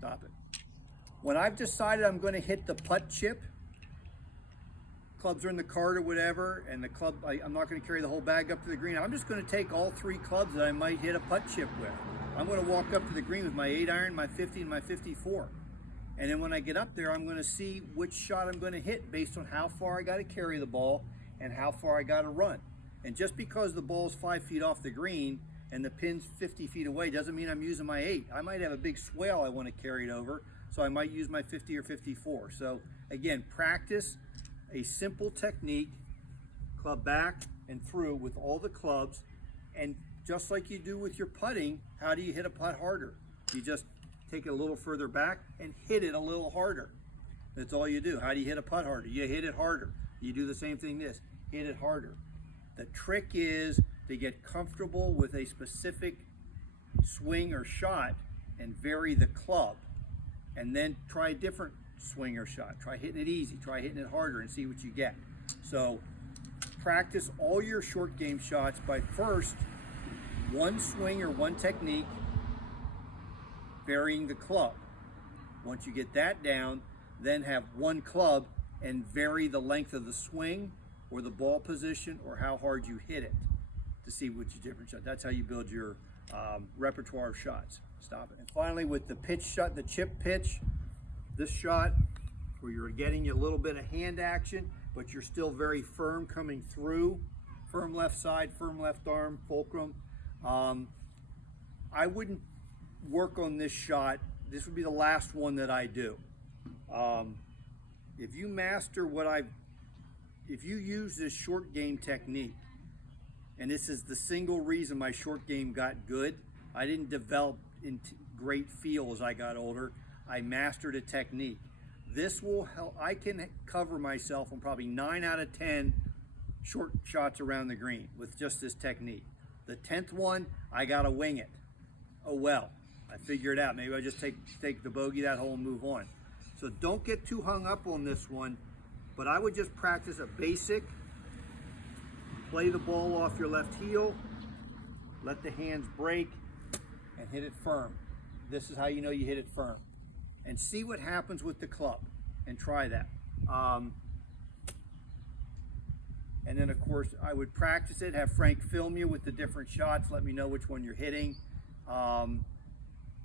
Stop it. When I've decided I'm going to hit the putt chip, clubs are in the cart or whatever, and the club, I'm not going to carry the whole bag up to the green. I'm just going to take all 3 clubs that I might hit a putt chip with. I'm going to walk up to the green with my 8-iron, my 50, and my 54. And then when I get up there, I'm going to see which shot I'm going to hit based on how far I got to carry the ball and how far I got to run. And just because the ball's 5 feet off the green and the pin's 50 feet away doesn't mean I'm using my 8. I might have a big swale I want to carry it over, so I might use my 50 or 54. So again, practice a simple technique, club back and through with all the clubs, and just like you do with your putting, how do you hit a putt harder? You just take it a little further back and hit it a little harder. That's all you do. How do you hit a putt harder? You hit it harder. You do the same thing this, hit it harder. The trick is to get comfortable with a specific swing or shot and vary the club, and then try a different swing or shot. Try hitting it easy, try hitting it harder and see what you get. So practice all your short game shots by first one swing or one technique, varying the club. Once you get that down, then have one club and vary the length of the swing or the ball position or how hard you hit it to see which different shot. That's how you build your repertoire of shots. Stop it. And finally, with the pitch shot, the chip pitch, this shot where you're getting a little bit of hand action, but you're still very firm coming through, firm left side, firm left arm, fulcrum. I wouldn't work on this shot. This would be the last one that I do. If you master if you use this short game technique, and this is the single reason my short game got good, I didn't develop into great feel as I got older. I mastered a technique. This will help. I can cover myself on probably 9 out of 10 short shots around the green with just this technique. The 10th one, I gotta wing it. Oh well, I figure it out. Maybe I just take the bogey that hole and move on. So don't get too hung up on this one, but I would just practice a basic, play the ball off your left heel, let the hands break, and hit it firm. This is how you know you hit it firm. And see what happens with the club, and try that. And then of course, I would practice it, have Frank film you with the different shots, let me know which one you're hitting.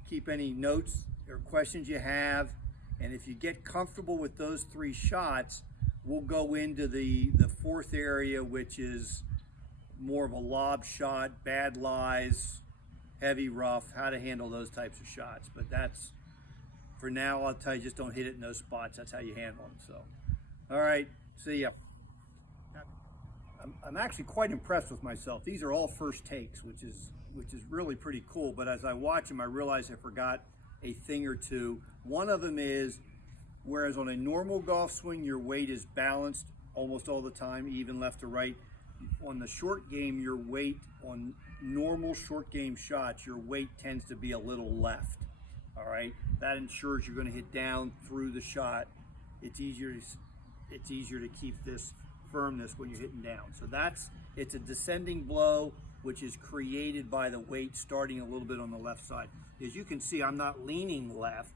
Keep any notes or questions you have. And if you get comfortable with those 3 shots, we'll go into the 4th area, which is more of a lob shot, bad lies, heavy rough, how to handle those types of shots. But that's, for now, I'll tell you, just don't hit it in those spots. That's how you handle them. So, all right, see ya. I'm actually quite impressed with myself. These are all first takes, which is really pretty cool. But as I watch them, I realize I forgot a thing or two. One of them is, whereas on a normal golf swing, your weight is balanced almost all the time, even left to right. On the short game, your weight on normal short game shots, your weight tends to be a little left. All right, that ensures you're going to hit down through the shot. It's easier to keep this firmness when you're hitting down. So it's a descending blow, which is created by the weight starting a little bit on the left side. As you can see, I'm not leaning left.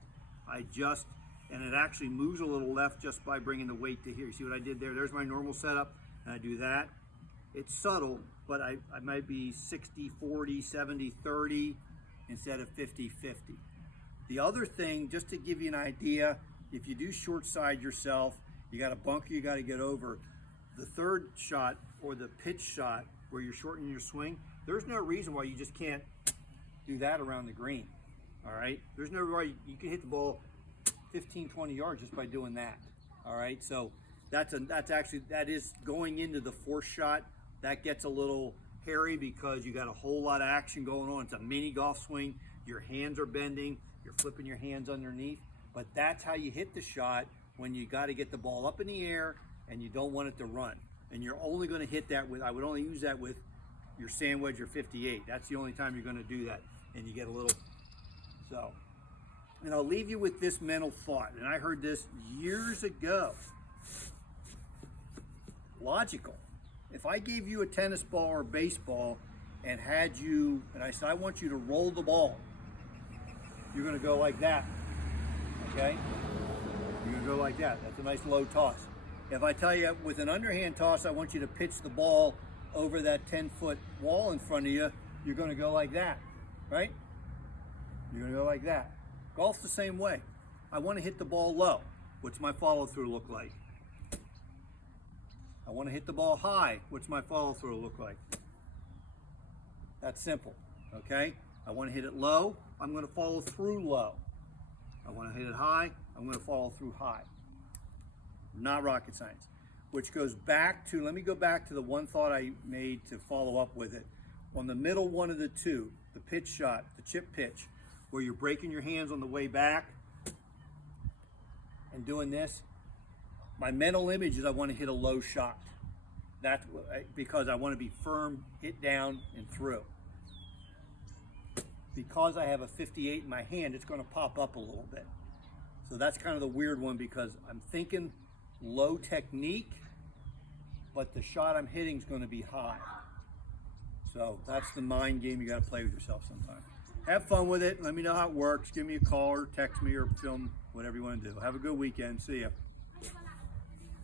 And it actually moves a little left just by bringing the weight to here. You see what I did there? There's my normal setup, and I do that. It's subtle, but I might be 60-40, 70-30 instead of 50-50. The other thing, just to give you an idea, if you do short side yourself, you got a bunker you got to get over. The 3rd shot, or the pitch shot, where you're shortening your swing, there's no reason why you just can't do that around the green. All right, there's no way you can hit the ball 15-20 yards just by doing that. All right, so that is going into the 4th shot. That gets a little hairy because you got a whole lot of action going on. It's a mini golf swing. Your hands are bending. You're flipping your hands underneath. But that's how you hit the shot, when you got to get the ball up in the air and you don't want it to run. And you're only going to hit that with, I would only use that with your sand wedge or 58. That's the only time you're going to do that. And you get a little, so. And I'll leave you with this mental thought. And I heard this years ago. Logical. If I gave you a tennis ball or baseball and I said, I want you to roll the ball, you're going to go like that. okay? You're gonna go like that. That's a nice low toss. If I tell you with an underhand toss, I want you to pitch the ball over that 10-foot wall in front of you, you're gonna go like that, right? You're gonna go like that. Golf's the same way. I wanna hit the ball low. What's my follow through look like? I wanna hit the ball high. What's my follow through look like? That's simple, okay? I wanna hit it low, I'm gonna follow through low. I wanna hit it high, I'm gonna follow through high. Not rocket science. Which goes back to, let me go back to the one thought I made to follow up with it. On the middle one of the two, the pitch shot, the chip pitch, where you're breaking your hands on the way back and doing this, my mental image is I want to hit a low shot. That's because I want to be firm, hit down and through. Because I have a 58 in my hand, it's going to pop up a little bit. So that's kind of the weird one because I'm thinking low technique, but the shot I'm hitting is going to be high. So that's the mind game you got to play with yourself sometime. Have fun with it. Let me know how it works. Give me a call or text me or film whatever you want to do. Have a good weekend. See ya.